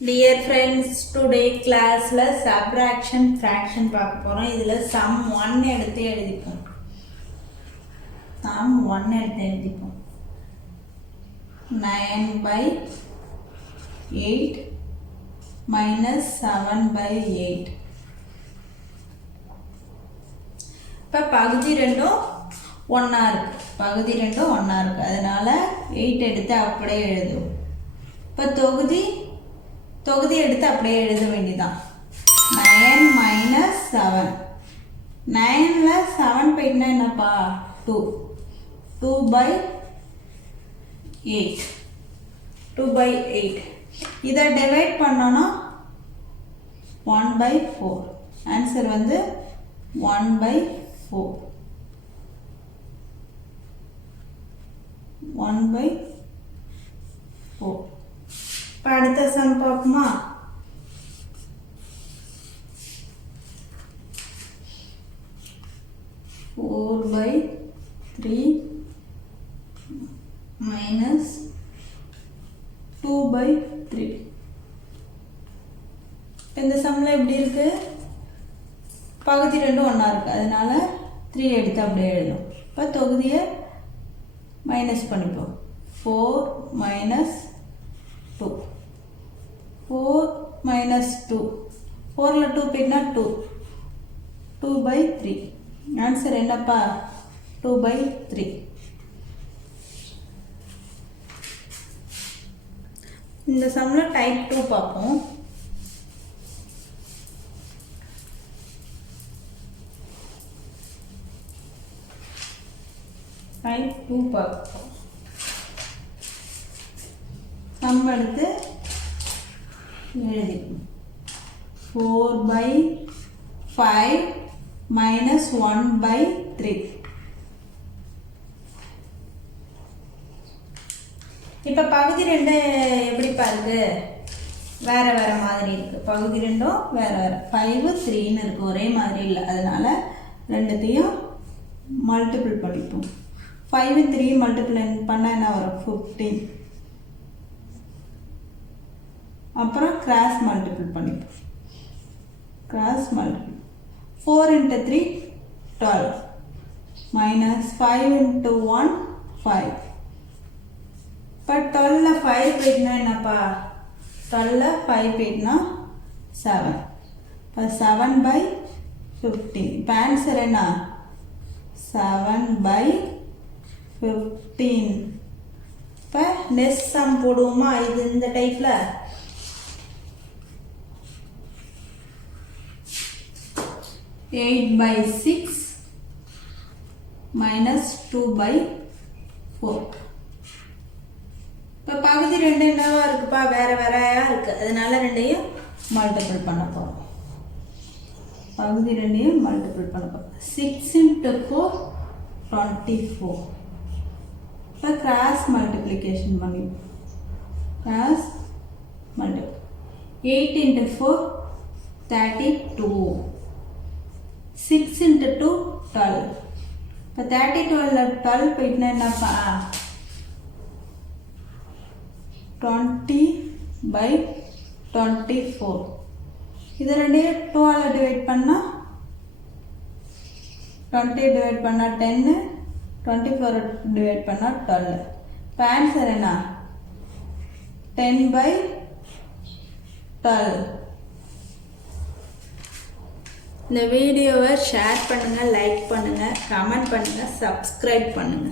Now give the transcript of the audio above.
Dear friends, today class la subtraction fraction பார்க்க போறோம். இதுல sum 1 எடுத்து எழுதிப்போம். sum 1 எடுத்து எழுதிப்போம். 9/8 minus 7/8. இப்ப பகுதி ரெண்டும் ஒண்ணா இருக்கு. பகுதி ரெண்டும் ஒண்ணா இருக்கு. அதனால 8 எடுத்து அப்படியே எழுதுவோம். இப்ப தொகுதி எடுத்து அப்படியே எழுத வேண்டியதான். 9 minus 7. 9ல 7 போயிட்டுனா என்னப்பா 2. 2/8. 2/8. இதை டிவைட் பண்ணோம்னா 1/4. ஆன்சர் வந்து 1/4. 1/4. அடுத்த சம் பார்ப்போமா? Four by 3 minus 2/3. இந்த சம்ல எப்படி இருக்கு? பகுதி ரெண்டும் ஒண்ணா இருக்கு. அதனால 3 எடுத்து அப்படியே எழுதும். இப்ப தொகுதியை மைனஸ் பண்ணிப்போம். 4 minus 2. 4 minus 2. 4ல 2 போயிட்டுனா 2. 2/3. ஆன்சர் என்னப்பா 2/3. இந்த சம்ல டைப் 2 பார்ப்போம். டைப் 2 பார்ப்போம். சம் எடுத்து எழுதிப்போம். 4/5 minus 1/3. இப்ப பகுதி ரெண்டு எப்படி பாருங்க, வேற வேற மாதிரி இருக்கு. பகுதி ரெண்டும் வேற வேற. 5 3ன்னு இருக்கு, ஒரே மாதிரி இல்லை. அதனால ரெண்டுத்தையும் மல்டிபிள் பண்ணிப்போம். 5 3 மல்டிபிள் பண்ணா என்ன வரும்? 15. அப்புறம் கிராஸ் மல்டிபிள் பண்ணிப்போம். Cross multiple 4 into 3 12 minus 5 into 1 5. இப்போ 12ல 5 போயிட்டுனா என்னப்பா? 12ல 5 போயிட்டுனா 7. இப்போ 7/15. இப்போ ஆன்சர் என்ன? 7/15. இப்போ நெக்ஸ்ட் சம் போடுவோமா? இது இந்த டைப்ல 8/6 minus 2/4. இப்போ பகுதி ரெண்டு என்னவா இருக்குப்பா? வேற வேறையா இருக்கு. அதனால ரெண்டையும் மல்டிபிள் பண்ண போறோம். பகுதி ரெண்டையும் மல்டிபிள் பண்ண போறோம். 6 into 4 24. இப்போ கிராஸ் மல்டிப்ளிகேஷன் பண்ணிப்போம். Cross multiple 8 into 4 32. 6 into 2 12. இப்போ 32ல 12 போயிட்டுனா என்னப்பா? 20/24. இது ரெண்டையும் 2ஆல டிவைட் பண்ணா 20 டிவைட் பண்ணா 10, 24 டிவைட் பண்ணா 12. இப்போ ஆன்சர் என்ன? 10/12. இந்த வீடியோவை ஷேர் பண்ணுங்க, லைக் பண்ணுங்க, கமெண்ட் பண்ணுங்க, சப்ஸ்கிரைப் பண்ணுங்க.